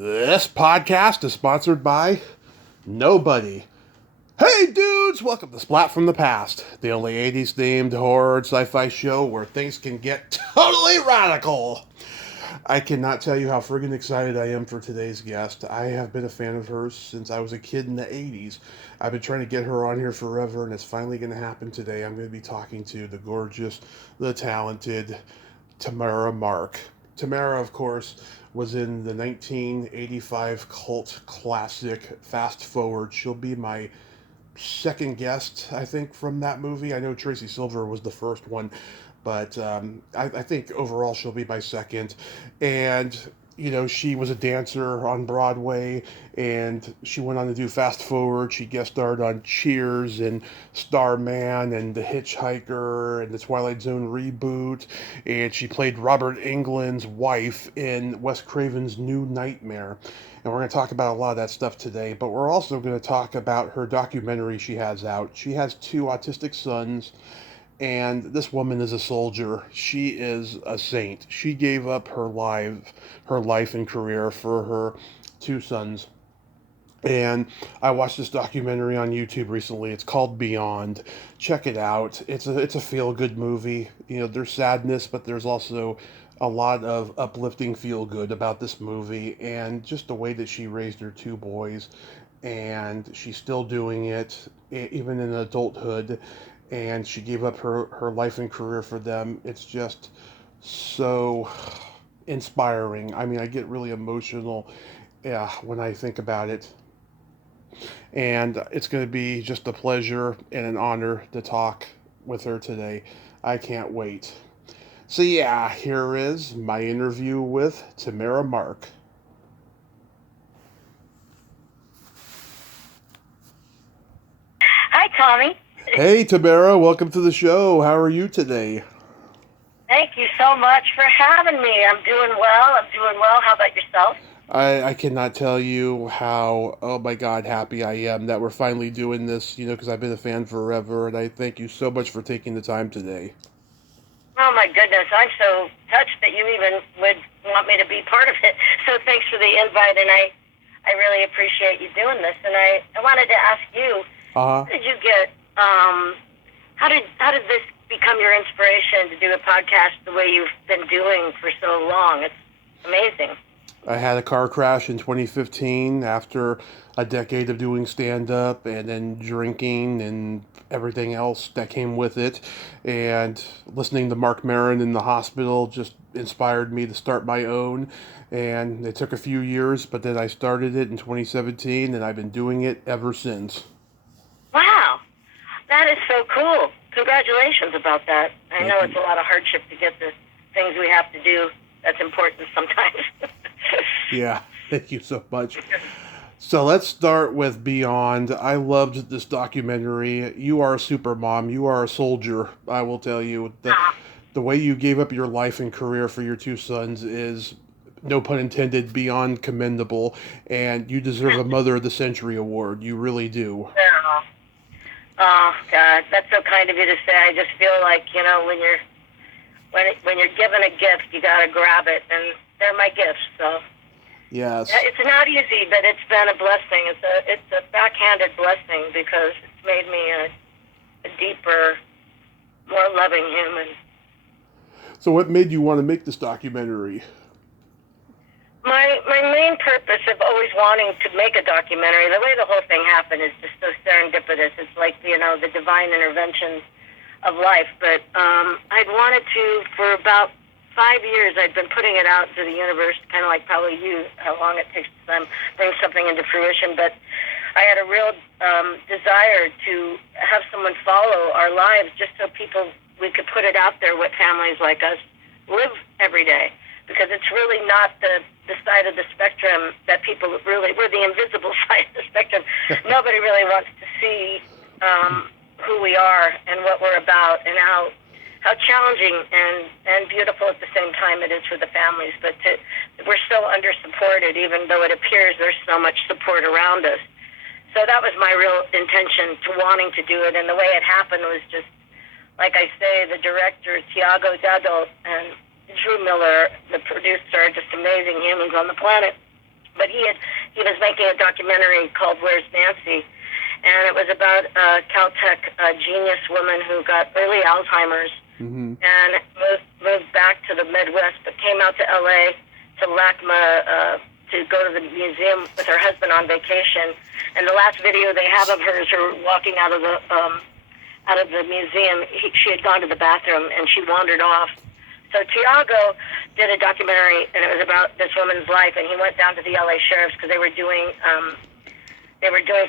This podcast is sponsored by nobody. Hey dudes, welcome to Splat from the Past, the only 80s themed horror sci-fi show where things can get totally radical. I cannot tell you how friggin' excited I am for today's guest. I have been a fan of hers since I was a kid in the 80s. I've been trying to get her on here forever, and it's finally going to happen today. I'm going to be talking to the gorgeous, the talented Tamara Mark. Tamara, of course, was in the 1985 cult classic Fast Forward. She'll be my second guest, I think, from that movie. I know Tracy Silver was the first one, but I think overall she'll be my second. And, you know, she was a dancer on Broadway, and she went on to do Fast Forward. She guest starred on Cheers and Starman and The Hitchhiker and the Twilight Zone reboot, and she played Robert Englund's wife in Wes Craven's New Nightmare. And we're going to talk about a lot of that stuff today, but we're also going to talk about her documentary she has out. She has two autistic sons, and this woman is a soldier. She is a saint. She gave up her life and career for her two sons. And I watched this documentary on YouTube recently. It's called Beyond. Check it out. It's a feel-good movie. You know, there's sadness, but there's also a lot of uplifting feel-good about this movie, and just the way that she raised her two boys, and she's still doing it even in adulthood, and she gave up her life and career for them. It's just so inspiring. I mean, I get really emotional when I think about it. And it's going to be just a pleasure and an honor to talk with her today. I can't wait. So yeah, here is my interview with Tamara Mark. Hi, Tommy. Hey, Tamara, welcome to the show. How are you today? Thank you so much for having me. I'm doing well. How about yourself? I cannot tell you how, oh my God, happy I am that we're finally doing this, you know, because I've been a fan forever, and I thank you so much for taking the time today. Oh, my goodness. I'm so touched that you even would want me to be part of it. So thanks for the invite, and I really appreciate you doing this. And I wanted to ask you, Uh-huh. how did you get, how did this become your inspiration to do a podcast the way you've been doing for so long? It's amazing. I had a car crash in 2015 after a decade of doing stand-up and then drinking and everything else that came with it. And listening to Mark Maron in the hospital just inspired me to start my own. And it took a few years, but then I started it in 2017, and I've been doing it ever since. Wow. That is so cool. Congratulations about that. I know it's a lot of hardship to get the things we have to do. That's important sometimes. Yeah, thank you so much. So let's start with Beyond. I loved this documentary. You are a super mom. You are a soldier, I will tell you. The way you gave up your life and career for your two sons is, no pun intended, beyond commendable. And you deserve a Mother of the Century award. You really do. Yeah. Oh, God, that's so kind of you to say. I just feel like, you know, when you're given a gift, you got to grab it, and they're my gifts. So Yes. it's not easy, but it's been a blessing. It's a backhanded blessing because it's made me a deeper, more loving human. So what made you want to make this documentary? My main purpose of always wanting to make a documentary, the way the whole thing happened is just so serendipitous. It's like, you know, the divine intervention of life. But I'd wanted to, for about 5 years, I'd been putting it out to the universe, kind of like probably you, how long it takes to bring something into fruition. But I had a real desire to have someone follow our lives just so we could put it out there what families like us live every day. Because it's really not the side of the spectrum that people really, we're the invisible side of the spectrum. Nobody really wants to see who we are and what we're about and how challenging and beautiful at the same time it is for the families. But we're so under-supported, even though it appears there's so much support around us. So that was my real intention to wanting to do it. And the way it happened was just, like I say, the director, Tiago Dado, and Drew Miller, the producer, are just amazing humans on the planet. but he was making a documentary called Where's Nancy, and it was about a Caltech genius woman who got early Alzheimer's and moved back to the Midwest, but came out to L.A. to LACMA to go to the museum with her husband on vacation. And the last video they have of her is her walking out of the museum. She had gone to the bathroom and she wandered off. So Tiago did a documentary, and it was about this woman's life. And he went down to the LA sheriffs because they were doing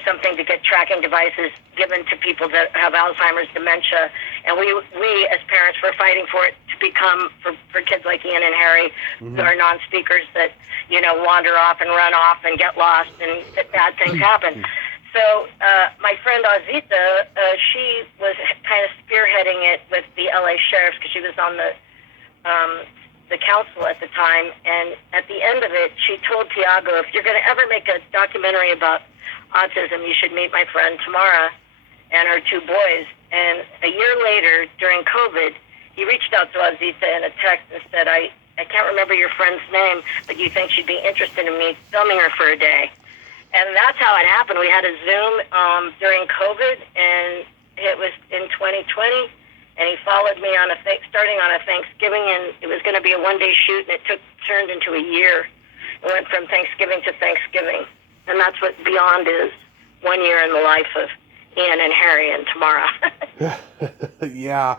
something to get tracking devices given to people that have Alzheimer's, dementia. And we as parents were fighting for it to become for kids like Ian and Harry, who are non-speakers that wander off and run off and get lost, and that bad things happen. So my friend Azita, she was kind of spearheading it with the LA sheriffs because she was on the council at the time. And at the end of it, she told Tiago, if you're going to ever make a documentary about autism, you should meet my friend Tamara and her two boys. And a year later, during COVID, he reached out to Azita in a text and said, I can't remember your friend's name, but you think she'd be interested in me filming her for a day. And that's how it happened. We had a Zoom during COVID, and it was in 2020. And he followed me starting on a Thanksgiving, and it was going to be a one-day shoot, and it turned into a year. It went from Thanksgiving to Thanksgiving. And that's what Beyond is, 1 year in the life of Ian and Harry and Tamara. Yeah.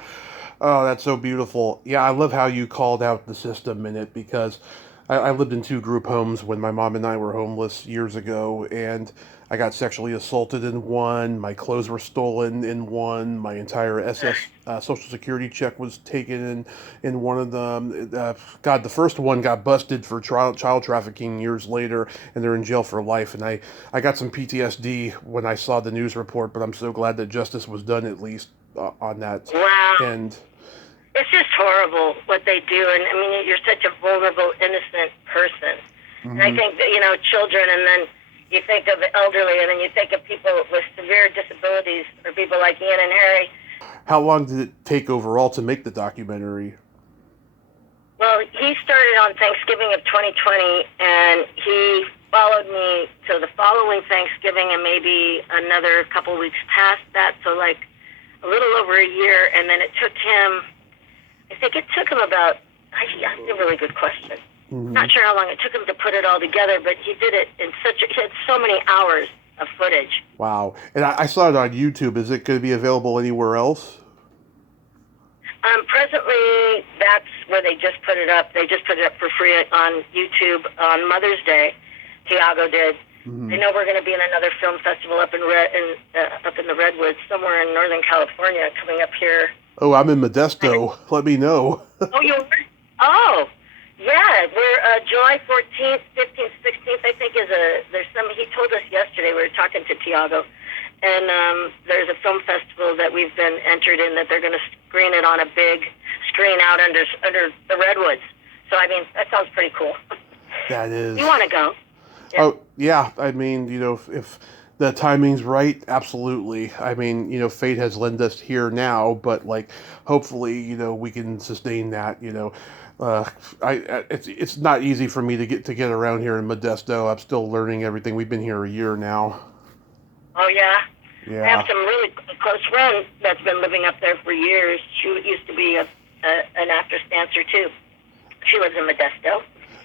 Oh, that's so beautiful. Yeah, I love how you called out the system in it, because I lived in 2 group homes when my mom and I were homeless years ago, and I got sexually assaulted in one, my clothes were stolen in one, my entire Social Security check was taken in one of them. The first one got busted for child trafficking years later, and they're in jail for life. And I got some PTSD when I saw the news report, but I'm so glad that justice was done, at least on that. Wow. And it's just horrible what they do. And I mean, you're such a vulnerable, innocent person. And I think that, children, and then you think of the elderly, and then you think of people with severe disabilities, or people like Ian and Harry. How long did it take overall to make the documentary? Well, he started on Thanksgiving of 2020, and he followed me to the following Thanksgiving and maybe another couple weeks past that, so like a little over a year. And then it took him, I think it took him about, that's a really good question. Not sure how long it took him to put it all together, but he did it in he had so many hours of footage. Wow. And I saw it on YouTube. Is it going to be available anywhere else? Presently, that's where they just put it up. They just put it up for free on YouTube on Mother's Day. Tiago did. I know we're going to be in another film festival up in the Redwoods, somewhere in Northern California, coming up here. Oh, I'm in Modesto. Let me know. Oh, you were? Oh, yeah. We're July 14th, 15th, 16th, I think, he told us yesterday, we were talking to Tiago, and there's a film festival that we've been entered in that they're going to screen it on a big screen out under the Redwoods. So, I mean, that sounds pretty cool. That is. You want to go? Yeah. Oh, yeah. I mean, if the timing's right, absolutely. I mean, fate has led us here now, but hopefully, we can sustain that. It's not easy for me to get around here in Modesto. I'm still learning everything. We've been here a year now. Oh yeah. Yeah. I have some really close friends that's been living up there for years. She used to be an actress dancer too. She lives in Modesto.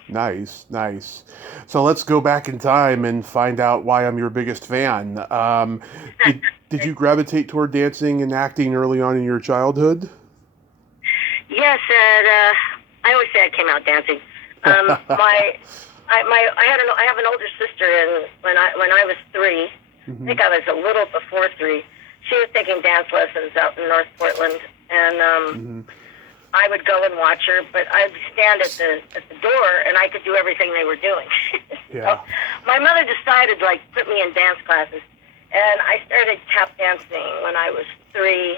Nice. So let's go back in time and find out why I'm your biggest fan. Did you gravitate toward dancing and acting early on in your childhood? Yes, and I always say I came out dancing. I have an older sister, and when I was 3, I think I was a little before 3. She was taking dance lessons out in North Portland, and I would go and watch her, but I'd stand at the door, and I could do everything they were doing. Yeah. So my mother decided to put me in dance classes, and I started tap dancing when I was 3.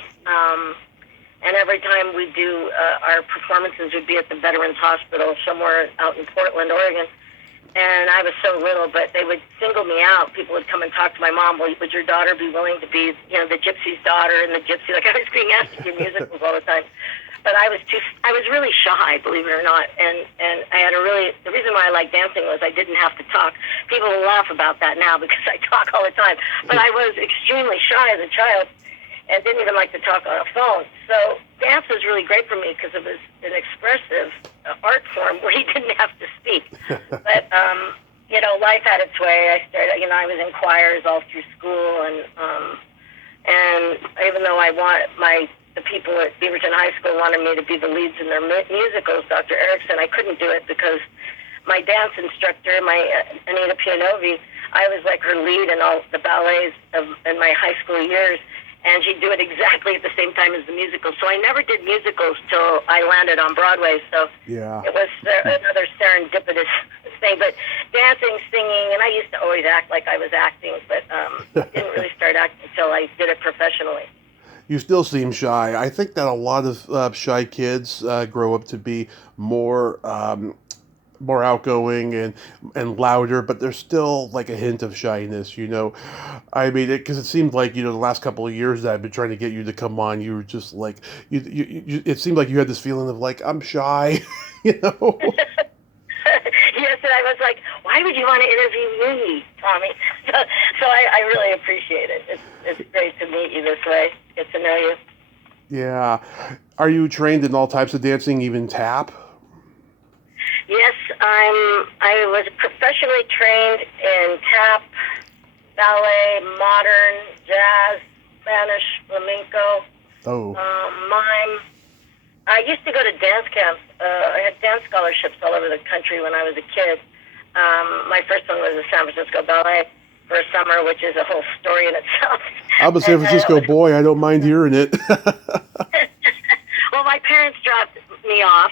And every time we do our performances, would be at the Veterans Hospital somewhere out in Portland, Oregon. And I was so little, but they would single me out. People would come and talk to my mom. Well, would your daughter be willing to be, the gypsy's daughter and the gypsy? I was being asked to do musicals all the time. but I was really shy, believe it or not, and I had the reason why I liked dancing was I didn't have to talk. People will laugh about that now because I talk all the time, but I was extremely shy as a child and didn't even like to talk on a phone. So dance was really great for me because it was an expressive art form where you didn't have to speak. But life had its way. I started, I was in choirs all through school, and even though the people at Beaverton High School wanted me to be the leads in their musicals, Dr. Erickson, I couldn't do it because my dance instructor, Anita Pianovi, I was like her lead in all the ballets in my high school years, and she'd do it exactly at the same time as the musical. So I never did musicals till I landed on Broadway. So it was another serendipitous thing. But dancing, singing, and I used to always act like I was acting, but didn't really start acting until I did it professionally. You still seem shy. I think that a lot of shy kids grow up to be more outgoing and louder, but there's still like a hint of shyness, I mean, because it seemed like, the last couple of years that I've been trying to get you to come on, you were just like, it seemed like you had this feeling of like, I'm shy, Yes, and I was like, why would you want to interview me, Tommy? So I really appreciate it. It's great to meet you this way, get to know you. Yeah. Are you trained in all types of dancing, even tap? Yes, I was professionally trained in tap, ballet, modern, jazz, Spanish, flamenco, mime. I used to go to dance camps. I had dance scholarships all over the country when I was a kid. My first one was the San Francisco Ballet for a summer, which is a whole story in itself. I'm a San Francisco boy. I don't mind hearing it. Well, my parents dropped me off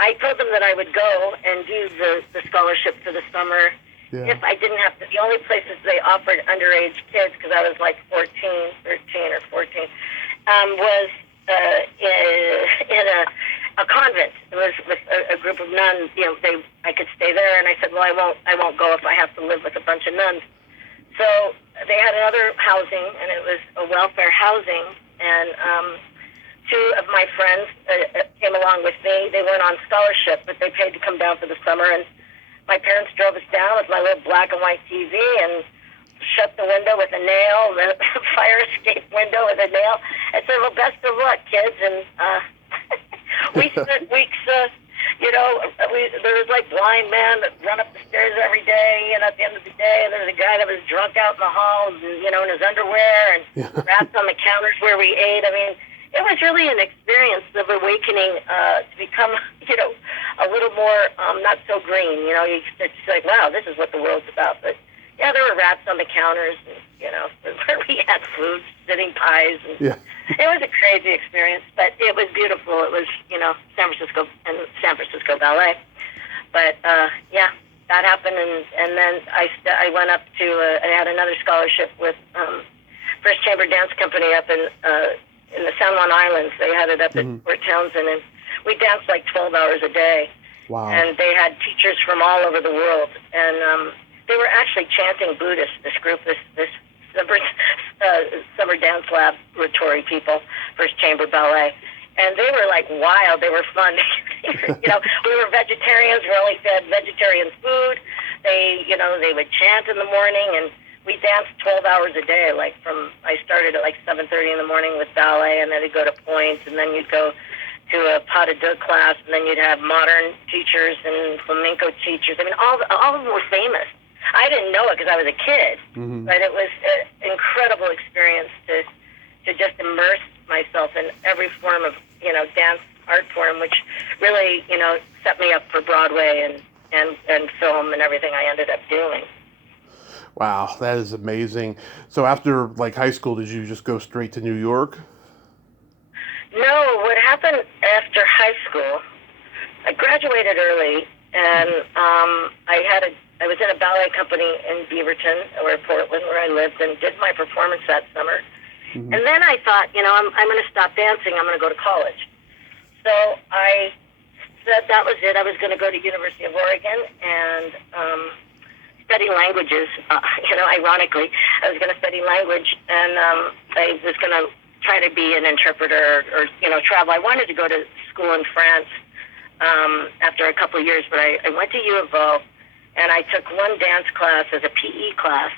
I told them that I would go and do the scholarship for the summer if I didn't have to. The only places they offered underage kids, because I was like 13 or 14, was in a convent. It was with a group of nuns. I could stay there, and I said, well, I won't go if I have to live with a bunch of nuns. So they had another housing, and it was a welfare housing, and two of my friends came along with me. They weren't on scholarship, but they paid to come down for the summer. And my parents drove us down with my little black and white TV and shut the window with a nail, the fire escape window with a nail. I said, well, best of luck, kids. And we spent weeks, there was like blind men that run up the stairs every day. And at the end of the day, there was a guy that was drunk out in the hall, in his underwear, and rats on the counters where we ate. I mean, it was really an experience of awakening to become, a little more not so green. It's just like, wow, this is what the world's about. But yeah, there were rats on the counters, and where we had food, sitting pies, and it was a crazy experience. But it was beautiful. It was, San Francisco Ballet. But that happened, and then I went up to I had another scholarship with First Chamber Dance Company up in the San Juan Islands. They had it up at Port Townsend, and we danced like 12 hours a day. Wow. And they had teachers from all over the world, and they were actually chanting Buddhist, this group, this summer dance laboratory people, First Chamber Ballet. And they were like wild. They were fun. We were vegetarians. We only fed vegetarian food. They would chant in the morning, and we danced 12 hours a day. I started at 7:30 in the morning with ballet, and then I'd go to points, and then you'd go to a pas de deux class, and then you'd have modern teachers and flamenco teachers. I mean, all of them were famous. I didn't know it because I was a kid, but it was an incredible experience to just immerse myself in every form of dance art form, which really set me up for Broadway and film and everything I ended up doing. Wow, that is amazing. So after high school, did you just go straight to New York? No, what happened after high school, I graduated early, and I was in a ballet company in Beaverton or Portland where I lived, and did my performance that summer. And then I thought, I'm going to stop dancing. I'm going to go to college. So I said that was it. I was going to go to University of Oregon and study languages. Ironically, I was going to study language, and I was going to try to be an interpreter or travel. I wanted to go to school in France after a couple of years, but I went to U of O, and I took one dance class as a PE class,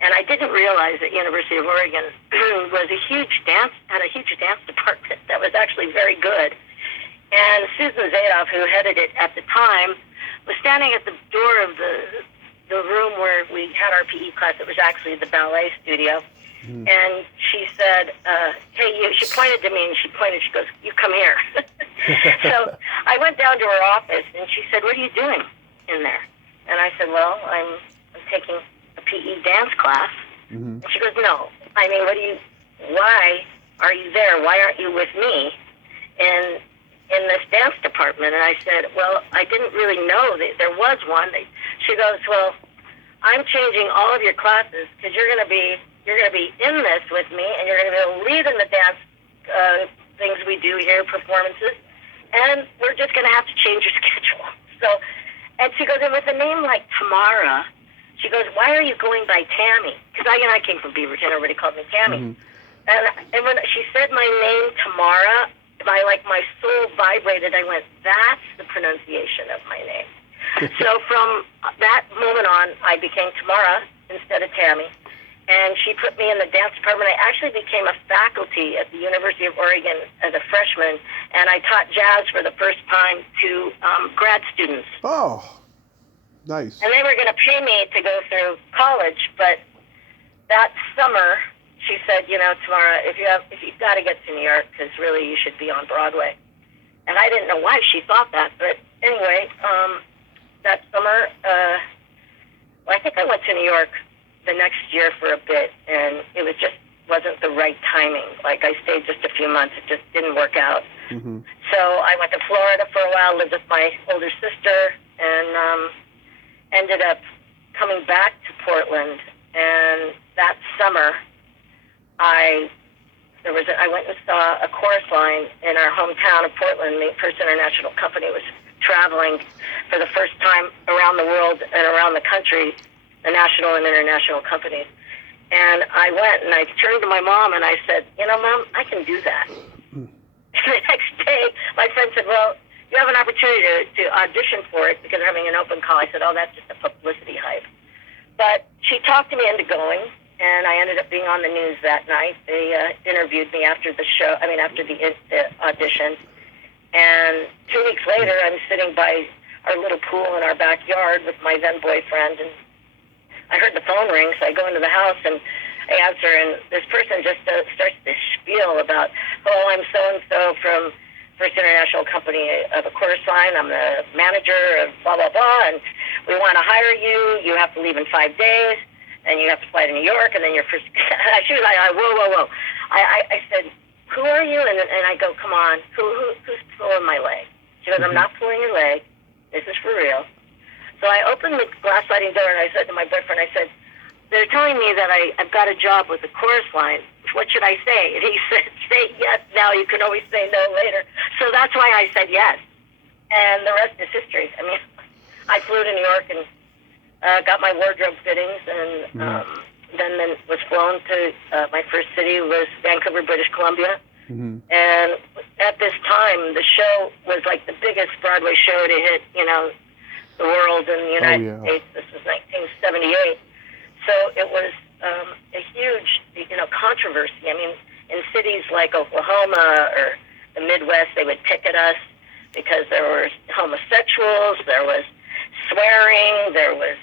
and I didn't realize that University of Oregon had a huge dance department that was actually very good. And Susan Zadoff, who headed it at the time, was standing at the door of the room where we had our PE class. It was actually the ballet studio. And she said, hey, you, she pointed to me and she goes, you come here. So I went down to her office and she said, what are you doing in there? And I said, well, I'm taking a PE dance class. And she goes, no, I mean, why are you there? Why aren't you with me in this dance department? And I said, well, I didn't really know that there was one. She goes, well, I'm changing all of your classes because you're going to be in this with me, and you're going to be able to lead in the dance things we do here, performances, and we're just going to have to change your schedule. So, and she goes, and with a name like Tamara, she goes, why are you going by Tammy? Because I came from Beaverton, everybody called me Tammy. And when she said my name, Tamara, my soul vibrated. I went, that's the pronunciation of my name. So from that moment on, I became Tamara instead of Tammy. And she put me in the dance department. I actually became a faculty at the University of Oregon as a freshman, and I taught jazz for the first time to grad students. Oh, nice. And they were going to pay me to go through college, but that summer, she said, Tamara, if you've got to get to New York, because really you should be on Broadway. And I didn't know why she thought that, but anyway, that summer, I think I went to New York the next year for a bit, and it wasn't the right timing. Like, I stayed just a few months. It just didn't work out. So I went to Florida for a while, lived with my older sister, and ended up coming back to Portland. And that summer, I went and saw a chorus line in our hometown of Portland. The First International Company was traveling for the first time around the world and around the country, the national and international companies. And I went and I turned to my mom and I said, Mom, I can do that. The next day, my friend said, well, you have an opportunity to audition for it because they're having an open call. I said, oh, that's just a publicity hype. But she talked me into going, and I ended up being on the news that night. They interviewed me after the audition. And 2 weeks later, I'm sitting by our little pool in our backyard with my then boyfriend, and I heard the phone ring, so I go into the house and I answer, and this person just starts this spiel about, oh, I'm so-and-so from First International Company of a chorus line. I'm the manager of blah, blah, blah, and we want to hire you. You have to leave in 5 days, and you have to fly to New York, and then your first... She was like, whoa. I said, who are you? And I go, come on, who's pulling my leg? She goes, I'm not pulling your leg. This is for real. So I opened the glass sliding door, and I said to my boyfriend, I said, they're telling me that I've got a job with the chorus line. What should I say? And he said, say yes now. You can always say no later. So that's why I said yes. And the rest is history. I mean, I flew to New York and got my wardrobe fittings, and then was flown to my first city was Vancouver, British Columbia. And at this time, the show was like the biggest Broadway show to hit, the world in the United States. This was 1978. So it was a huge, controversy. I mean, in cities like Oklahoma or the Midwest, they would picket us because there were homosexuals, there was swearing, there was,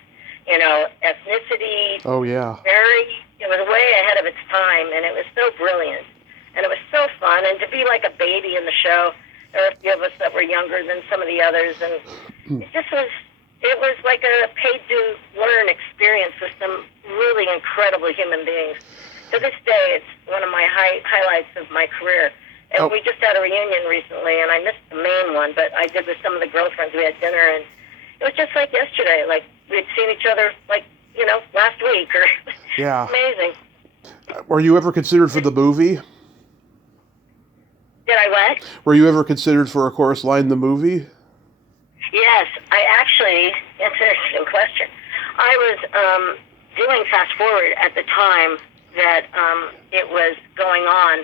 ethnicity. Oh, yeah. It was way ahead of its time, and it was so brilliant. And it was so fun. And to be like a baby in the show, there were a few of us that were younger than some of the others, and it was like a paid-to-learn experience with some really incredible human beings. To this day, it's one of my highlights of my career. And we just had a reunion recently, and I missed the main one, but I did with some of the girlfriends. We had dinner, and it was just like yesterday. Like, we'd seen each other, last week. Yeah. Amazing. Were you ever considered for the movie? Did I what? Were you ever considered for a chorus line in the movie? Yes, it's an interesting question. I was doing Fast Forward at the time that it was going on,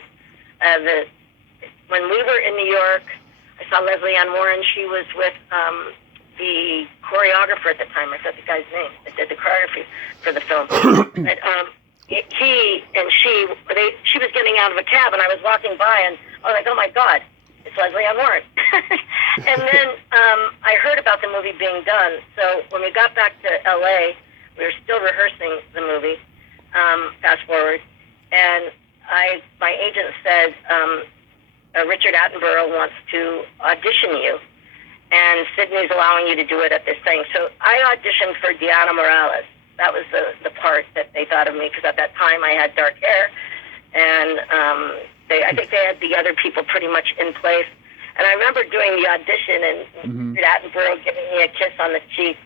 When we were in New York, I saw Leslie Ann Warren. She was with the choreographer at the time. I forgot the guy's name that did the choreography for the film. But he and she was getting out of a cab, and I was walking by, and I was like, oh my God, it's Leslie Ann Warren. And then I heard about the movie being done. So when we got back to LA, we were still rehearsing the movie, fast forward, and my agent said, Richard Attenborough wants to audition you, and Sydney's allowing you to do it at this thing. So I auditioned for Diana Morales. That was the part that they thought of me, because at that time I had dark hair, and I think they had the other people pretty much in place. And I remember doing the audition and Richard Attenborough giving me a kiss on the cheek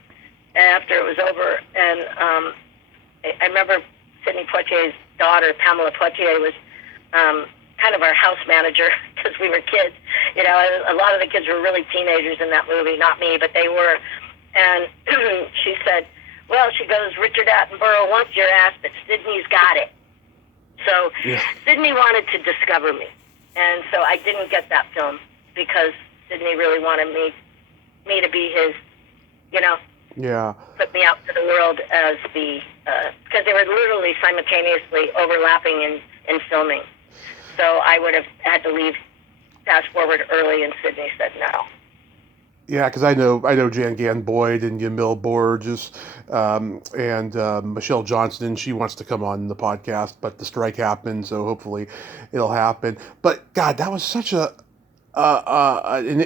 after it was over. And I remember Sidney Poitier's daughter, Pamela Poitier, was kind of our house manager because we were kids. You know, a lot of the kids were really teenagers in that movie, not me, but they were. And she said, well, she goes, Richard Attenborough wants your ass, but Sydney's got it. So Sydney wanted to discover me. And so I didn't get that film because Sydney really wanted me to be his, you know, put me out to the world as because they were literally simultaneously overlapping in filming. So I would have had to leave fast forward early, and Sydney said no. Yeah, because I know Jan Gann Boyd and Yamil Borges and Michelle Johnston. She wants to come on the podcast, but the strike happened, so hopefully it'll happen. But God, that was such an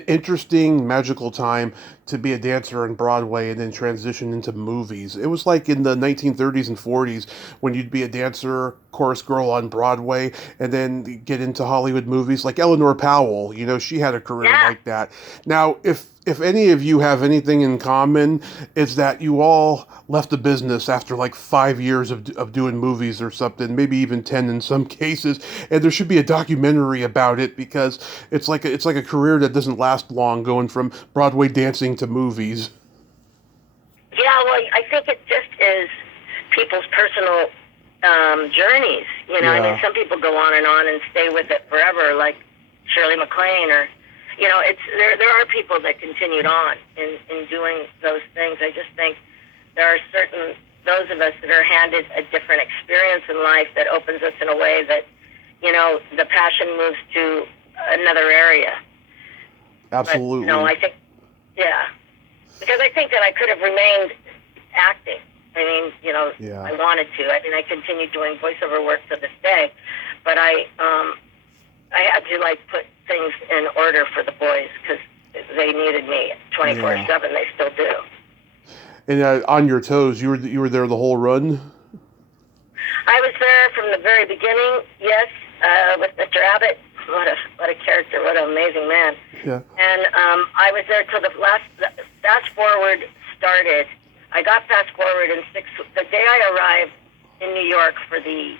interesting, magical time to be a dancer on Broadway and then transition into movies. It was like in the 1930s and 40s when you'd be a dancer, chorus girl on Broadway, and then get into Hollywood movies. Like Eleanor Powell, you know, she had a career like that. Now, if any of you have anything in common, it's that you all left the business after like 5 years of doing movies or something, maybe even 10 in some cases. And there should be a documentary about it, because it's like a career that doesn't last long, going from Broadway dancing to movies. Yeah, well, I think it just is people's personal journeys. You know, I mean, some people go on and stay with it forever, like Shirley MacLaine, or, you know, there are people that continued on in doing those things. I just think there are those of us that are handed a different experience in life that opens us in a way that, you know, the passion moves to another area. Absolutely. But, you know, I think, because I think that I could have remained acting. I mean, you know, I wanted to. I mean, I continued doing voiceover work to this day, but I had to, like, put things in order for the boys, because they needed me 24/7. They still do. And On Your Toes, you were there the whole run? I was there from the very beginning, yes, with Mr. Abbott. What a character, what an amazing man. Yeah. And I was there till the fast forward started. I got fast forward the day I arrived in New York for the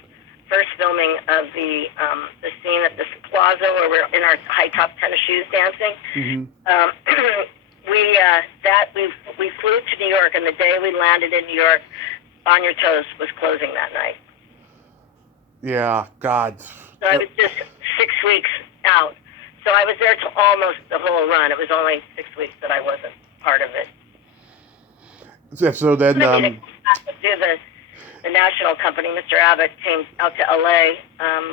first filming of the scene at this plaza where we're in our high top tennis shoes dancing. We flew to New York, and the day we landed in New York, On Your Toes was closing that night. Yeah, God. So I was just 6 weeks out. So I was there till almost the whole run. It was only 6 weeks that I wasn't part of it. So then, the national company, Mr. Abbott, came out to LA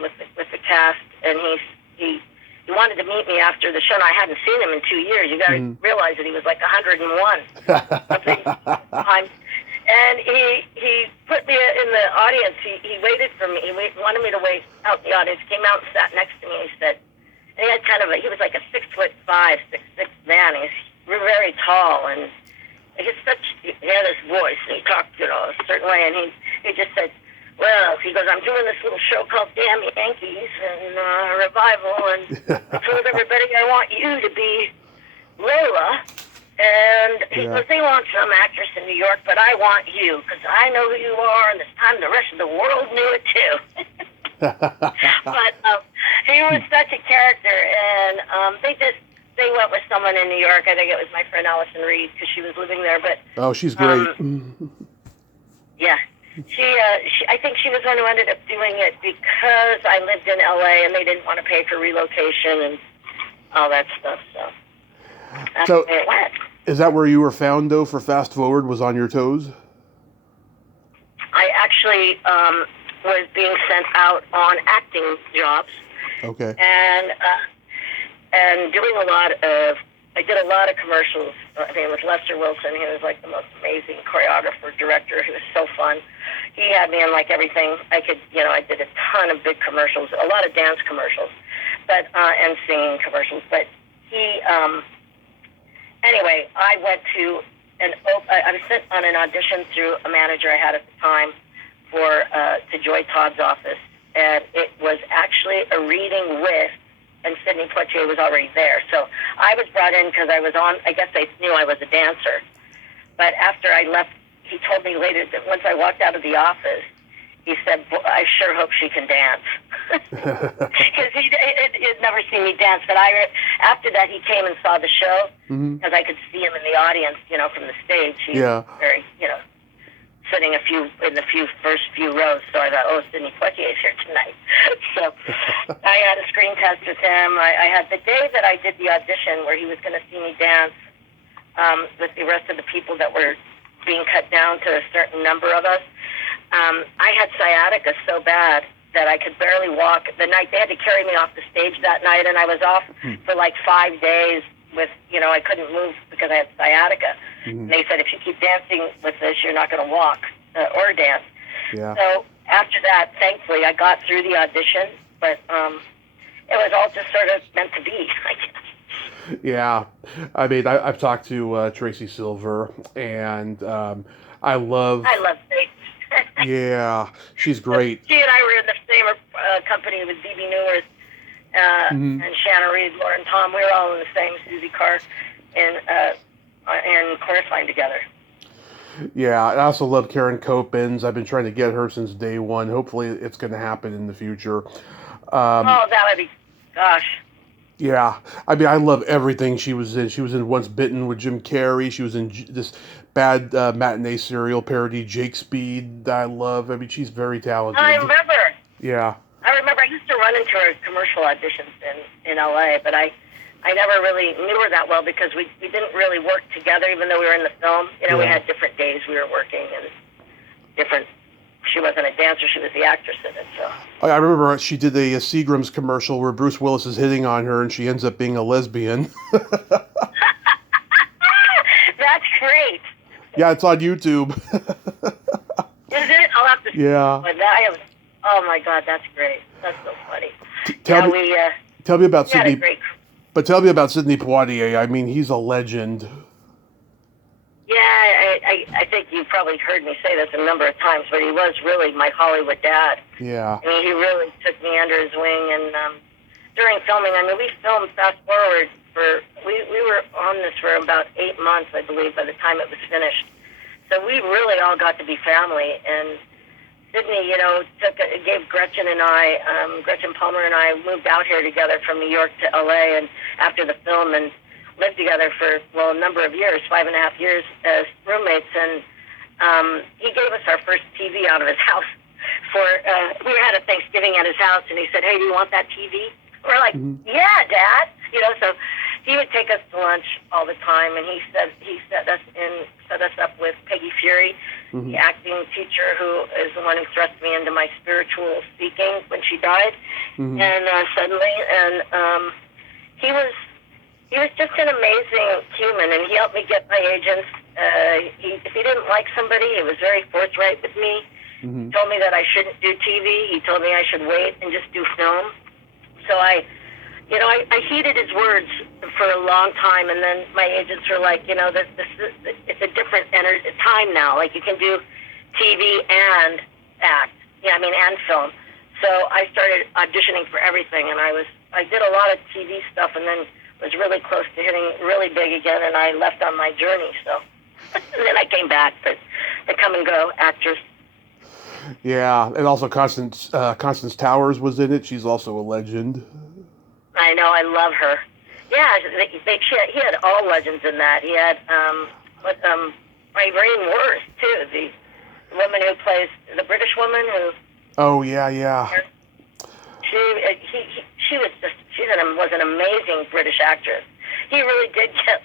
with the cast, and he wanted to meet me after the show. And I hadn't seen him in 2 years. You got to realize that he was like 101 something time. And he put me in the audience. He waited for me. He wanted me to wait out in the audience. Came out and sat next to me. And he said, and he was like a 6'5", 6'6" man. He's very tall, and he had this voice, and he talked, you know, a certain way. And he just said, well, he goes, I'm doing this little show called Damn Yankees and Revival, and I told everybody I want you to be Lola. And he goes, they want some actress in New York, but I want you, because I know who you are, and this time the rest of the world knew it too. But he was such a character, and they went with someone in New York. I think it was my friend Allison Reed, because she was living there. But she's great. Yeah, I think she was the one who ended up doing it because I lived in LA and they didn't want to pay for relocation and all that stuff. So that's So, the way it went. is that where you were found though? For Fast Forward, was On Your Toes? I actually was being sent out on acting jobs Okay. and doing a lot of. I did a lot of commercials. I mean, with Lester Wilson, he was like the most amazing choreographer, director. He was so fun. He had me in like everything I could. I did a ton of big commercials, a lot of dance commercials, but and singing commercials. But he, anyway, I went to I was sent on an audition through a manager I had at the time to Joy Todd's office, and it was actually a reading with. And Sidney Poitier was already there. So I was brought in because I guess they knew I was a dancer. But after I left, he told me later that once I walked out of the office, he said, I sure hope she can dance. Because he'd never seen me dance. But after that, he came and saw the show because I could see him in the audience, from the stage. He was very, sitting in the first few rows. So I thought, Sidney Poitier's here tonight. So I had a screen test with him. I had the day that I did the audition where he was going to see me dance with the rest of the people that were being cut down to a certain number of us. I had sciatica so bad that I could barely walk. The night they had to carry me off the stage that night, and I was off for like 5 days with, I couldn't move because I had sciatica. And they said, if you keep dancing with this, you're not going to walk or dance. Yeah. So after that, thankfully, I got through the audition, but it was all just sort of meant to be, I guess. Yeah. I mean, I've talked to Tracy Silver, and I love Tracy. Yeah, she's great. She and I were in the same company with B.B. Newirth and Shanna Reed, Lauren Tom. We were all in the same Susie Carr and chorus line together. Yeah, I also love Karen Copens. I've been trying to get her since day one. Hopefully, it's going to happen in the future. That would be, gosh. Yeah, I mean, I love everything she was in. She was in Once Bitten with Jim Carrey. She was in this bad matinee serial parody, Jake Speed, that I love. I mean, she's very talented. I remember. Yeah. I remember I used to run into her commercial auditions in L.A., but I never really knew her that well because we didn't really work together, even though we were in the film. We had different days we were working and different. She wasn't a dancer; she was the actress in it. So I remember she did a Seagram's commercial where Bruce Willis is hitting on her, and she ends up being a lesbian. That's great. Yeah, it's on YouTube. Is it? I'll have to. Yeah. Oh my God, that's great. That's so funny. Tell me about Sidney. But tell me about Sidney Poitier. I mean, he's a legend. Yeah, I think you've probably heard me say this a number of times, but he was really my Hollywood dad. Yeah. I mean, he really took me under his wing, and during filming, I mean, we filmed Fast Forward we were on this for about 8 months, I believe, by the time it was finished. So we really all got to be family, and Sidney, gave Gretchen Palmer and I moved out here together from New York to LA, and after the film, and lived together for, a number of years, 5.5 years as roommates, and he gave us our first TV out of his house. We had a Thanksgiving at his house, and he said, "Hey, do you want that TV?" We're like, "Yeah, Dad." So he would take us to lunch all the time, and he set us up with Peggy Fury, the acting teacher who is the one who thrust me into my spiritual seeking when she died, and suddenly, and he was just an amazing human, and he helped me get my agents. If he didn't like somebody, he was very forthright with me. He told me that I shouldn't do TV. He told me I should wait and just do film. So I heeded his words for a long time, and then my agents were like, it's a different time now. Like, you can do TV and act, and film. So I started auditioning for everything, and I did a lot of TV stuff, and then was really close to hitting really big again, and I left on my journey. So, and then I came back, but the come and go actress. Yeah, and also Constance Towers was in it. She's also a legend. I know, I love her. Yeah, he had all legends in that. He had Irene Worth too, the woman woman who plays the British woman who. Oh yeah, yeah. She was an amazing British actress. He really did get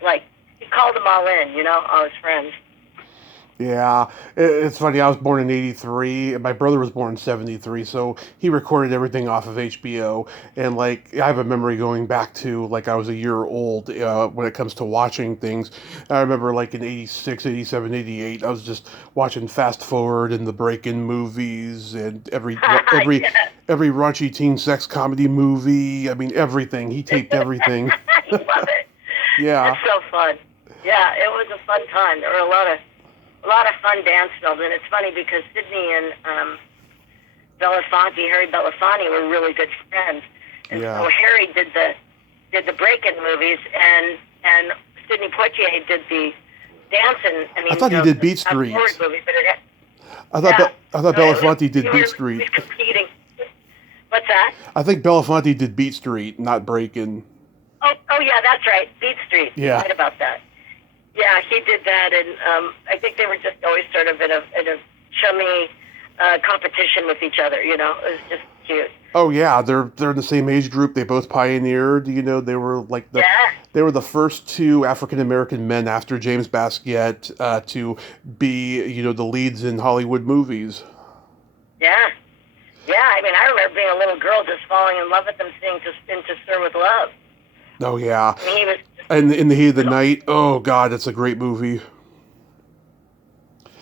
he called them all in, all his friends. Yeah, it's funny. I was born in '83, and my brother was born in '73, so he recorded everything off of HBO. And I have a memory going back to I was a year old when it comes to watching things. I remember in '86, '87, '88, I was just watching Fast Forward and the Break-In movies and every Yeah. every raunchy teen sex comedy movie. I mean, everything. He taped everything. I love it. Yeah. It's so fun. Yeah, it was a fun time. There were a lot of fun dance films, and it's funny because Sydney and Harry Belafonte, were really good friends, and so Harry did the Break-In movies, and Sidney Poitier did the dance. And I thought he did Beat Street. Movie, but I thought Belafonte did Beat Street. He was competing. What's that? I think Belafonte did Beat Street, not Break-In. Oh yeah, that's right, Beat Street. Yeah. Right about that. Yeah, he did that, and I think they were just always sort of in a chummy competition with each other. It was just cute. Oh yeah, they're in the same age group. They both pioneered. They were they were the first two African American men after James Basquiat to be the leads in Hollywood movies. Yeah. I mean, I remember being a little girl just falling in love with them, singing "To Sir with Love." Oh yeah. I mean, he was. And In the Heat of the Night. Oh God, that's a great movie.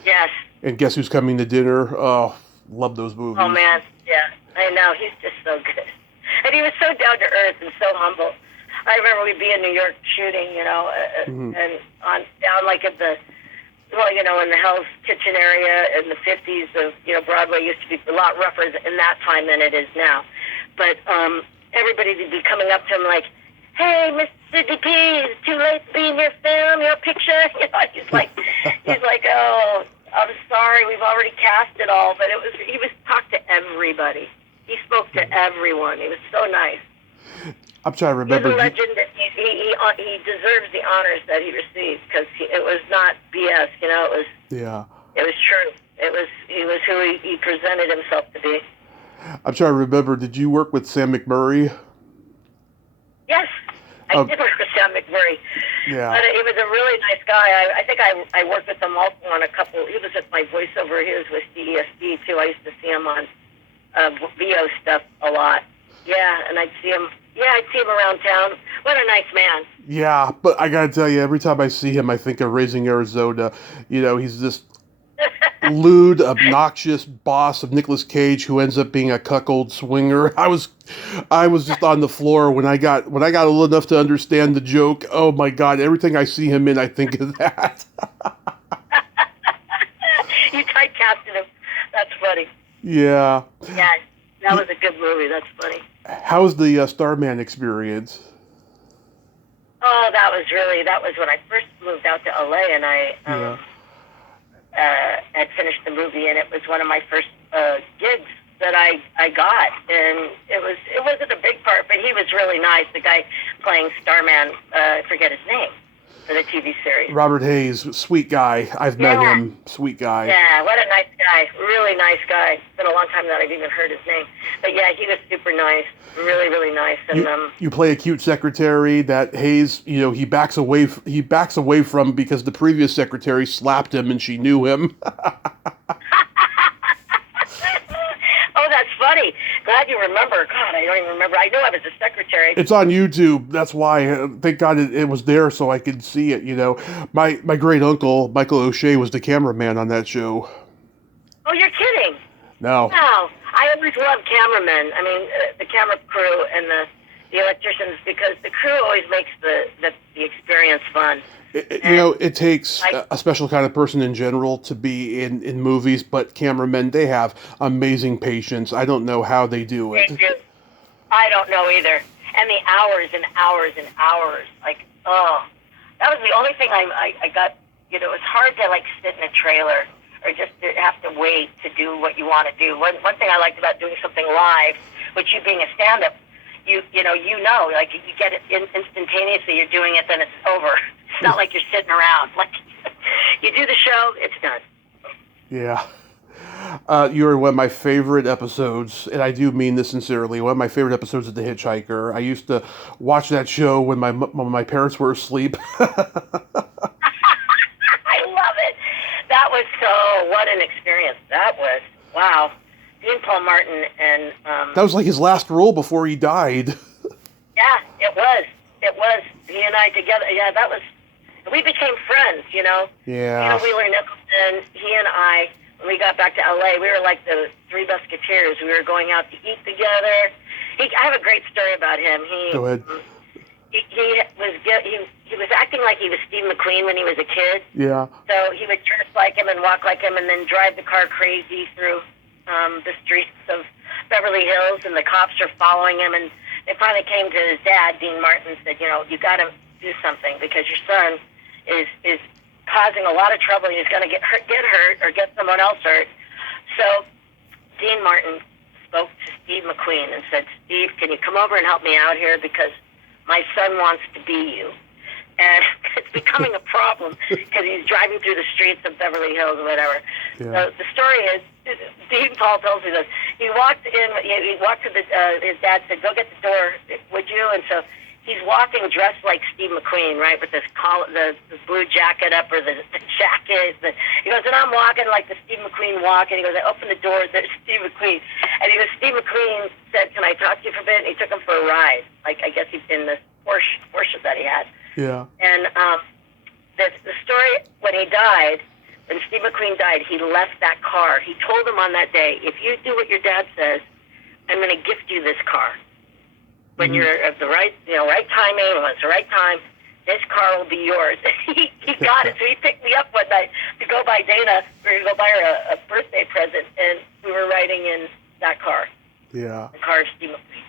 Yes. And Guess Who's Coming to Dinner? Oh, love those movies. Oh man, yeah, I know. He's just so good, and he was so down to earth and so humble. I remember we'd be in New York shooting, and on down at the, in the Hell's Kitchen area in the 50s of, Broadway used to be a lot rougher in that time than it is now, but everybody would be coming up to him like, "Hey, Mr. Sidney P, it's too late to be in your film, your picture." He's like, "Oh, I'm sorry, we've already cast it all." But he was talked to everybody. He spoke to everyone. He was so nice. I'm trying to remember. He's a legend. He deserves the honors that he received because it was not BS. It was. Yeah. It was true. He was who he presented himself to be. I'm trying to remember. Did you work with Sam McMurray? Yes, I did work with Sam McMurray. Yeah. But he was a really nice guy. I think I worked with him also on a couple. He was at my voiceover. He was with DESD too. I used to see him on VO stuff a lot. Yeah, and I'd see him. Yeah, I'd see him around town. What a nice man. Yeah, but I gotta tell you, every time I see him, I think of Raising Arizona. He's this lewd, obnoxious boss of Nicolas Cage who ends up being a cuckold swinger. I was just on the floor when I got old enough to understand the joke. Oh my God! Everything I see him in, I think of that. You typecasted him. That's funny. Yeah. Yeah, that was a good movie. That's funny. How's the Starman experience? Oh, that was when I first moved out to LA, and I had finished the movie, and it was one of my first gigs that I got, and it wasn't a big part, but he was really nice. The guy playing Starman, I forget his name, for the TV series. Robert Hayes, sweet guy. I've met him. Sweet guy. Yeah, what a nice guy. Really nice guy. It's been a long time that I've even heard his name. But yeah, he was super nice. Really, really nice. And you play a cute secretary that Hayes, he backs away from because the previous secretary slapped him and she knew him. Oh, that's funny. Glad you remember. God, I don't even remember. I knew I was a secretary. It's on YouTube. That's why. Thank God it was there so I could see it. My great uncle Michael O'Shea was the cameraman on that show. Oh, you're kidding? No. No. I always loved cameramen. I mean, the camera crew and the electricians, because the crew always makes the experience fun. It takes a special kind of person in general to be in movies, but cameramen, they have amazing patience. I don't know how they do it. They do. I don't know either. And the hours and hours and hours. That was the only thing I got. It was hard to sit in a trailer or just to have to wait to do what you want to do. One thing I liked about doing something live, which you being a stand-up, you get it instantaneously. You're doing it, then it's over. It's not like you're sitting around. You do the show, it's done. Yeah. You're one of my favorite episodes, and I do mean this sincerely. One of my favorite episodes of The Hitchhiker. I used to watch that show when my parents were asleep. I love it. That was what an experience that was. Wow. Dean Paul Martin and That was like his last role before he died. yeah, it was. It was. He and I together. Yeah, that was. We became friends. Yeah. Wheeler Nicholson. He and I. When we got back to LA, we were like the Three Musketeers. We were going out to eat together. I have a great story about him. Go ahead. He was acting like he was Steve McQueen when he was a kid. Yeah. So he would dress like him and walk like him, and then drive the car crazy through the streets of Beverly Hills, and the cops are following him. And they finally came to his dad, Dean Martin, and said, you got to do something because your son is causing a lot of trouble. He's going to get hurt or get someone else hurt. So Dean Martin spoke to Steve McQueen and said, Steve, can you come over and help me out here because my son wants to be you. And it's becoming a problem because he's driving through the streets of Beverly Hills or whatever. Yeah. So the story is, Dean Paul tells me this. He walked to his dad said, go get the door, would you? And so he's walking dressed like Steve McQueen, right, with this collar, the blue jacket up or the jacket. He goes, and I'm walking like the Steve McQueen walk. And he goes, I open the door, there's Steve McQueen. And he goes, Steve McQueen said, can I talk to you for a bit? And he took him for a ride. Like, I guess he's in this Porsche that he had. Yeah. And the story, when Steve McQueen died, he left that car. He told him on that day, if you do what your dad says, I'm going to gift you this car. When you're at the right timing, when it's the right time, this car will be yours. he got it. So he picked me up one night to go buy Dana. We were going to go buy her a birthday present, and we were riding in that car. Yeah. The car of Steve McQueen.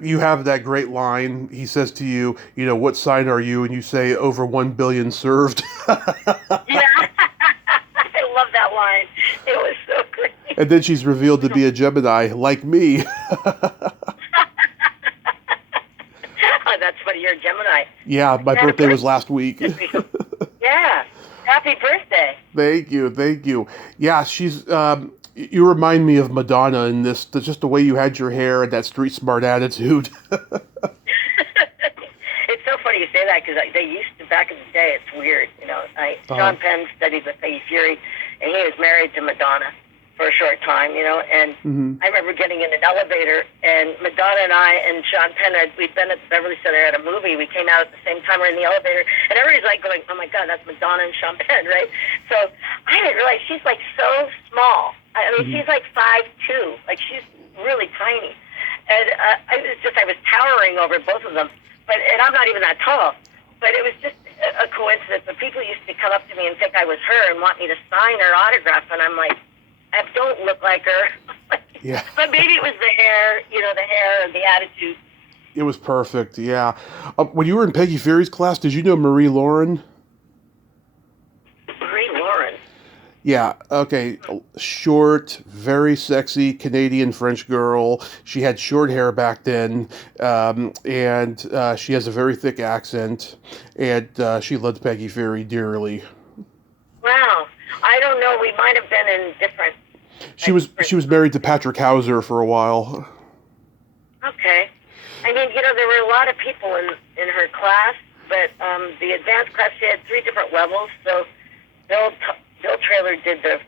You have that great line. He says to you, what sign are you? And you say, over 1 billion served. Yeah. I love that line. It was so great. And then she's revealed to be a Gemini, like me. Oh, that's funny. You're a Gemini. Yeah, my birthday was last week. Yeah. Happy birthday. Thank you. Yeah, she's... you remind me of Madonna in this, just the way you had your hair and that street smart attitude. It's so funny you say that because they used to, back in the day, it's weird. Sean Penn studied with Peggy Fury, and he was married to Madonna for a short time, and I remember getting in an elevator, and Madonna and I and Sean Penn, we'd been at the Beverly Center at a movie. We came out at the same time, we're in the elevator, and everybody's like going, oh my God, that's Madonna and Sean Penn, right? So I didn't realize she's like so small. I mean, she's like 5'2", like she's really tiny. And I was towering over both of them, and I'm not even that tall. But it was just a coincidence. But people used to come up to me and think I was her and want me to sign her autograph, and I'm like, I don't look like her. Yeah. But maybe it was the hair, the hair and the attitude. It was perfect, yeah. When you were in Peggy Fury's class, did you know Marie Lauren? Marie Lauren? Yeah, okay. Short, very sexy Canadian French girl. She had short hair back then, and she has a very thick accent, and she loved Peggy Fury dearly. Wow. I don't know. We might have been in different... She was married to Patrick Hauser for a while. Okay. I mean, there were a lot of people in her class, but the advanced class, she had 3 different levels. So Bill Traylor did the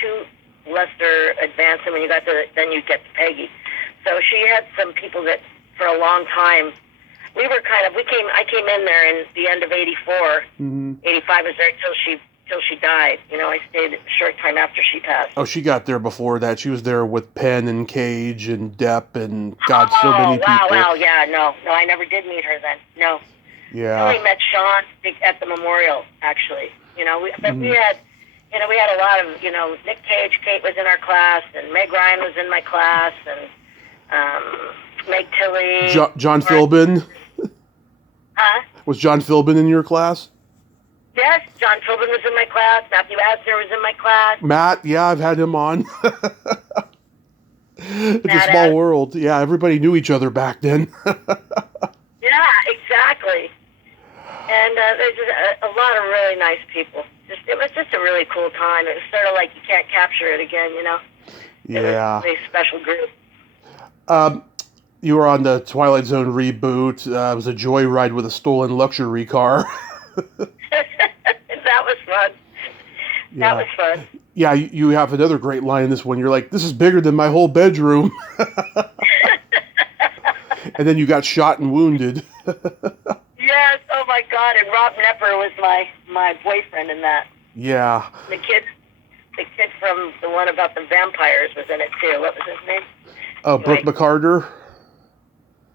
two lesser advanced, and when you got then you get to Peggy. So she had some people that for a long time, I came in there in the end of 84. 85 was there till she died. I stayed a short time after she passed. Oh, she got there before that. She was there with Penn and Cage and Depp and so many people. Wow, yeah, no, I never did meet her then. No. Yeah. I only met Sean at the memorial, actually. We had a lot of, Nick Cage, Kate was in our class, and Meg Ryan was in my class, and Meg Tilly. John Philbin. Huh? Was John Philbin in your class? Yes, John Philbin was in my class. Matthew Asner was in my class. Matt, yeah, I've had him on. It's a small world. Yeah, everybody knew each other back then. Yeah, exactly. And there's just a lot of really nice people. it was just a really cool time. It was sort of like you can't capture it again, you know. Yeah. It was a special group. You were on the Twilight Zone reboot. It was a joyride with a stolen luxury car. That was fun. Yeah. That was fun. Yeah, you have another great line in this one. You're like, this is bigger than my whole bedroom. And then you got shot and wounded. Yes, oh my God, and Rob Nepper was my boyfriend in that. Yeah. The kid from the one about the vampires was in it too. What was his name? Oh, Brooke McCarter.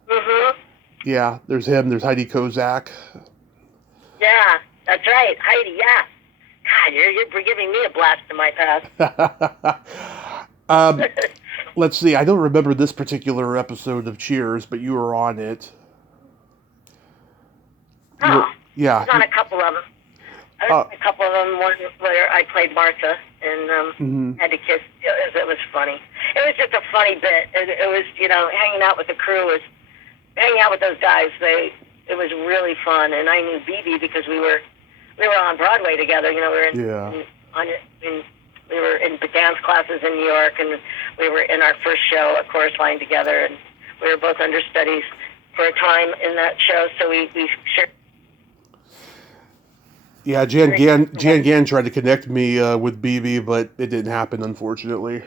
Mm-hmm. Yeah, there's him. There's Heidi Kovac. Yeah, that's right, Heidi. Yeah. God, you're giving me a blast in my past. Let's see. I don't remember this particular episode of Cheers, but you were on it. Yeah. I was on a couple of them. I was on a couple of them. One where I played Martha and had to kiss. It was funny. It was just a funny bit. It was, hanging out with the crew, hanging out with those guys. It was really fun, and I knew BB because we were on Broadway together. We were we were in dance classes in New York, and we were in our first show, a chorus line together, and we were both understudies for a time in that show. So we shared. Yeah, Jan Gann tried to connect me with BB, but it didn't happen, unfortunately.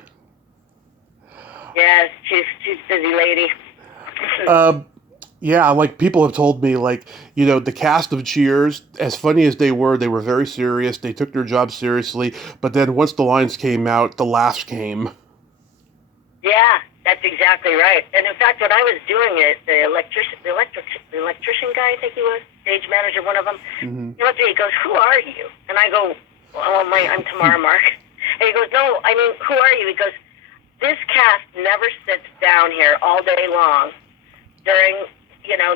Yes, she's a busy lady. Yeah, like people have told me, the cast of Cheers, as funny as they were very serious. They took their job seriously, but then once the lines came out, the laughs came. Yeah, that's exactly right. And in fact, when I was doing it, the electrician guy, I think he was, stage manager, one of them, he looked at me, he goes, "Who are you?" And I go, "Oh, I'm Tamara Mark." And he goes, "No, I mean, who are you?" He goes, "This cast never sits down here all day long during,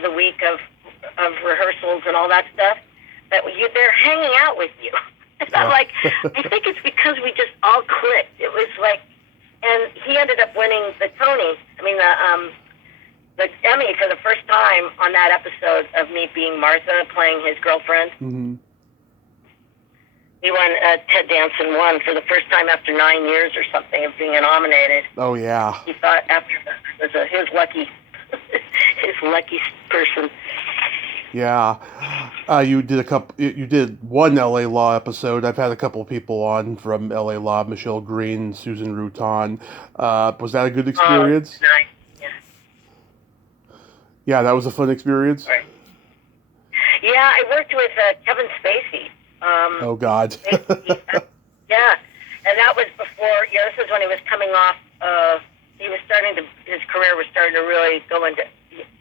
the week of rehearsals and all that stuff. They're hanging out with you." And I'm like, I think it's because we just all clicked. It was like, and he ended up winning the Tony. I mean, the Emmy for the first time on that episode of me being Martha, playing his girlfriend. Mm-hmm. He won. Ted Danson won for the first time after 9 years or something of being nominated. Oh yeah. He thought after that was his lucky person. Yeah. You did one LA Law episode. I've had a couple of people on from LA Law, Michelle Green, Susan Rutan. Was that a good experience? Nice. Yeah. Yeah, that was a fun experience. Right. Yeah, I worked with Kevin Spacey. Oh God. Yeah, and that was before. Yeah, this is when he was coming off. His career was starting to really go into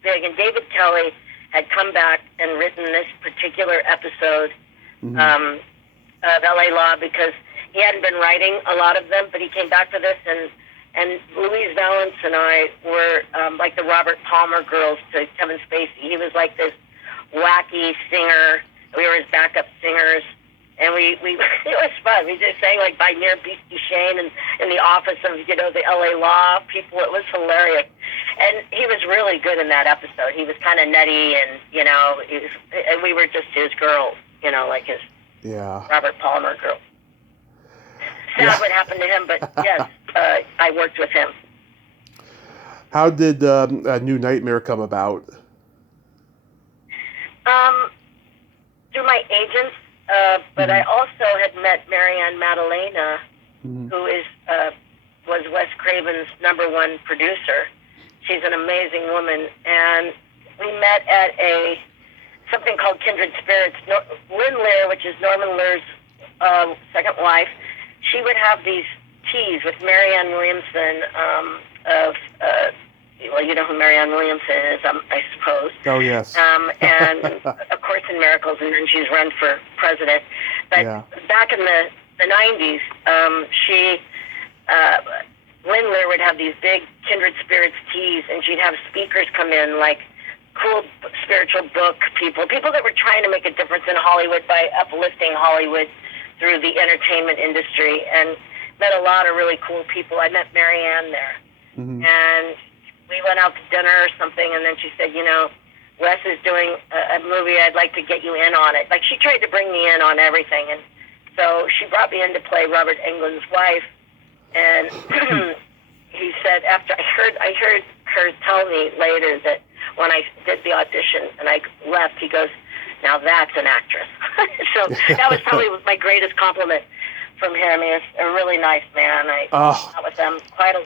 big. And David Kelly had come back and written this particular episode of LA Law because he hadn't been writing a lot of them, but he came back for this, and Louise Valance and I were like the Robert Palmer girls to Kevin Spacey. He was like this wacky singer. We were his backup singers. And we it was fun. We just sang like by near Beastie Shane and in the office of, the LA Law people. It was hilarious. And he was really good in that episode. He was kind of nutty and, and we were just his girls, like his Robert Palmer girl. Sad what happened to him, but yes, I worked with him. How did A New Nightmare come about? Through my agents. But I also had met Marianne Maddalena, who was Wes Craven's #1 producer. She's an amazing woman, and we met at something called Kindred Spirits. Lynn Lear, which is Norman Lear's second wife, she would have these teas with Marianne Williamson well, you know who Marianne Williamson is, I suppose. Oh, yes. And A Course in Miracles, and then she's run for president. But back in the 90s, Lynn Lear would have these big Kindred Spirits teas, and she'd have speakers come in, like cool spiritual book people that were trying to make a difference in Hollywood by uplifting Hollywood through the entertainment industry, and met a lot of really cool people. I met Marianne there. And we went out to dinner or something, and then she said, Wes is doing a movie. I'd like to get you in on it. Like, she tried to bring me in on everything, and So she brought me in to play Robert Englund's wife, and he said after I heard her tell me later that when I did the audition and I left, he goes, "Now that's an actress." So that was probably my greatest compliment from him. He was a really nice man. I hung out with them quite a.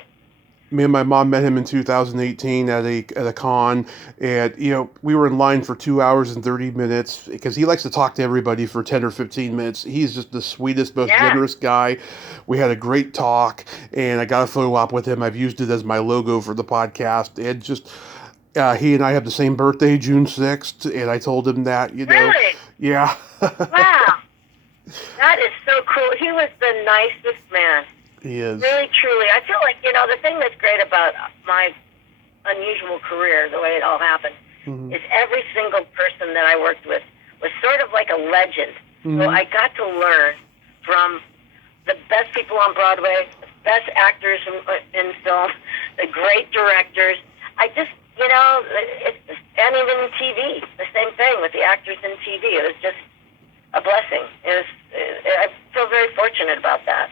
Me and my mom met him in 2018 at a con, and we were in line for 2 hours and 30 minutes because he likes to talk to everybody for 10 or 15 minutes. He's just the sweetest, most generous guy. We had a great talk, and I got a photo op with him. I've used it as my logo for the podcast, and just he and I have the same birthday, June 6th, and I told him that, Really? Yeah. Wow. That is so cool. He was the nicest man. He is. Really, truly. I feel like, the thing that's great about my unusual career, the way it all happened, is every single person that I worked with was sort of like a legend. So I got to learn from the best people on Broadway, the best actors in film, the great directors. I just, and even in TV, the same thing with the actors in TV. It was just a blessing. I feel very fortunate about that.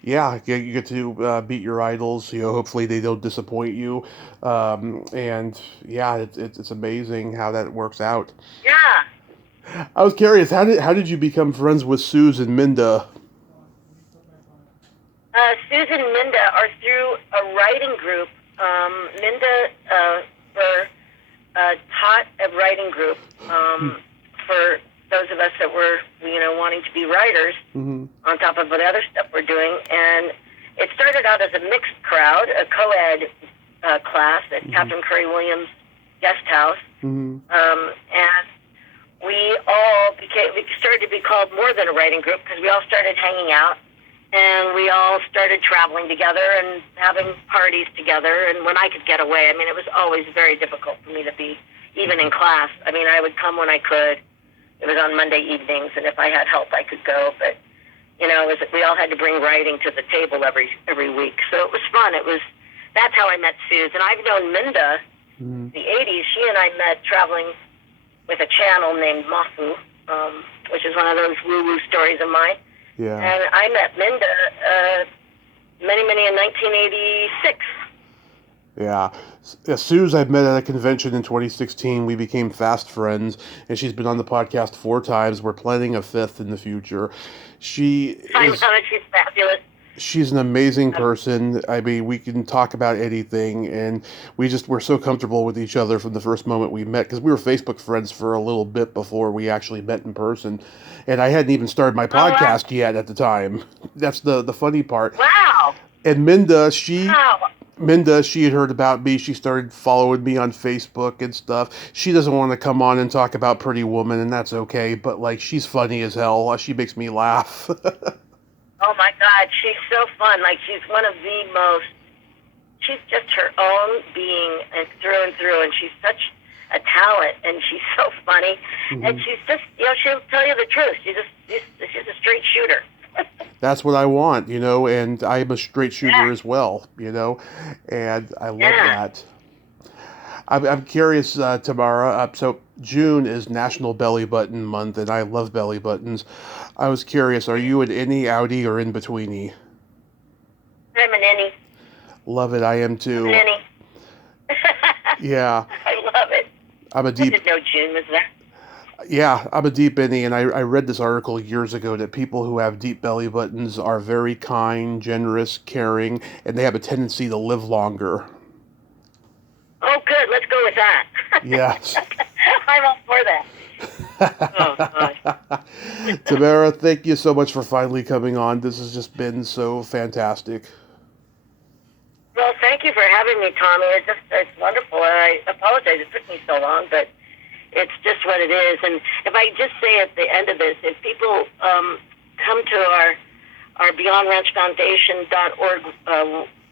Yeah, you get to beat your idols. Hopefully they don't disappoint you, and yeah, it's amazing how that works out. Yeah. I was curious, how did you become friends with Suze and Minda? Suze and Minda are through a writing group. Minda taught a writing group for those of us that were, wanting to be writers, on top of the other stuff we're doing. And it started out as a mixed crowd, a co-ed class at Catherine Curry Williams Guest House. And we started to be called more than a writing group because we all started hanging out. And we all started traveling together and having parties together. And when I could get away, it was always very difficult for me to be, even in class. I would come when I could. It was on Monday evenings, and if I had help, I could go. But, we all had to bring writing to the table every week. So it was fun. That's how I met Suze. And I've known Minda, the 80s. She and I met traveling with a channel named Mafu, which is one of those woo-woo stories of mine. Yeah. And I met Minda many in 1986. Yeah. Suze I've met at a convention in 2016. We became fast friends, and she's been on the podcast 4 times. We're planning a 5th in the future. She's fabulous. She's an amazing person. We can talk about anything, and we're so comfortable with each other from the first moment we met, because we were Facebook friends for a little bit before we actually met in person. And I hadn't even started my podcast yet at the time. That's the funny part. Wow. And Minda, she had heard about me. She started following me on Facebook and stuff. She doesn't want to come on and talk about Pretty Woman, and that's okay. But, she's funny as hell. She makes me laugh. Oh, my God. She's so fun. She's one of the most... She's just her own being and through. And she's such a talent, and she's so funny. And she's just, she'll tell you the truth. She's a straight shooter. That's what I want, and I'm a straight shooter as well, and I love that. I'm curious, Tamara. So June is National Belly Button Month, and I love belly buttons. I was curious, are you an innie, outie, or in-betweenie? I'm an innie. Love it. I am too. I'm an innie. Yeah. I love it. I didn't know June was there. Yeah, I'm a deep innie, and I read this article years ago that people who have deep belly buttons are very kind, generous, caring, and they have a tendency to live longer. Oh, good. Let's go with that. Yes. I'm all for that. Oh, God. Tamara, thank you so much for finally coming on. This has just been so fantastic. Well, thank you for having me, Tommy. It's wonderful. I apologize it took me so long, but it's just what it is. And if I just say at the end of this, if people come to our BeyondRanchFoundation.org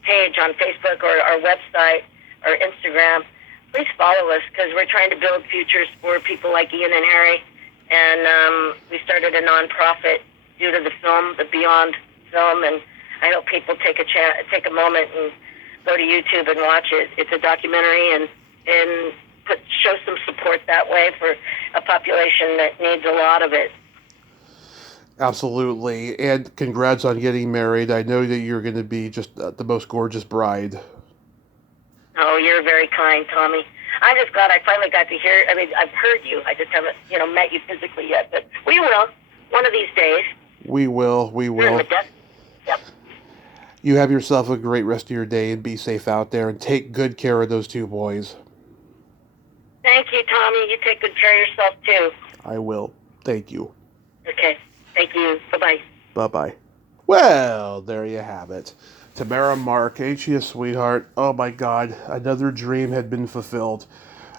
page on Facebook or our website or Instagram, please follow us, because we're trying to build futures for people like Ian and Harry. And we started a nonprofit due to the film, the Beyond film, and I hope people take a moment and go to YouTube and watch it. It's a documentary, and show some support that way for a population that needs a lot of it. Absolutely. And congrats on getting married. I know that you're going to be just the most gorgeous bride. Oh, you're very kind, Tommy. I'm just glad I finally got to hear. I mean, I've heard you. I just haven't, met you physically yet. But we will one of these days. We will. We You're in will. the depth. Yep. You have yourself a great rest of your day and be safe out there and take good care of those two boys. Thank you, Tommy. You take good care of yourself too. I will. Thank you. Okay. Thank you. Bye-bye. Bye-bye. Well, there you have it. Tamara Mark, ain't she a sweetheart? Oh my God, another dream had been fulfilled.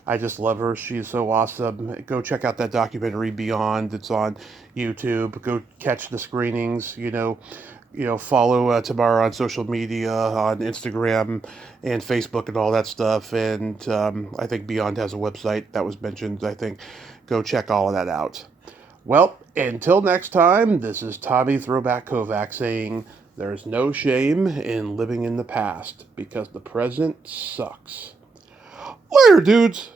I just love her. She's so awesome. Go check out that documentary Beyond. It's on YouTube. Go catch the screenings. Follow Tamara on social media, on Instagram and Facebook and all that stuff. And I think Beyond has a website that was mentioned. I think go check all of that out. Well, until next time, this is Tommy Throwback Kovac saying there's no shame in living in the past because the present sucks. Later, dudes!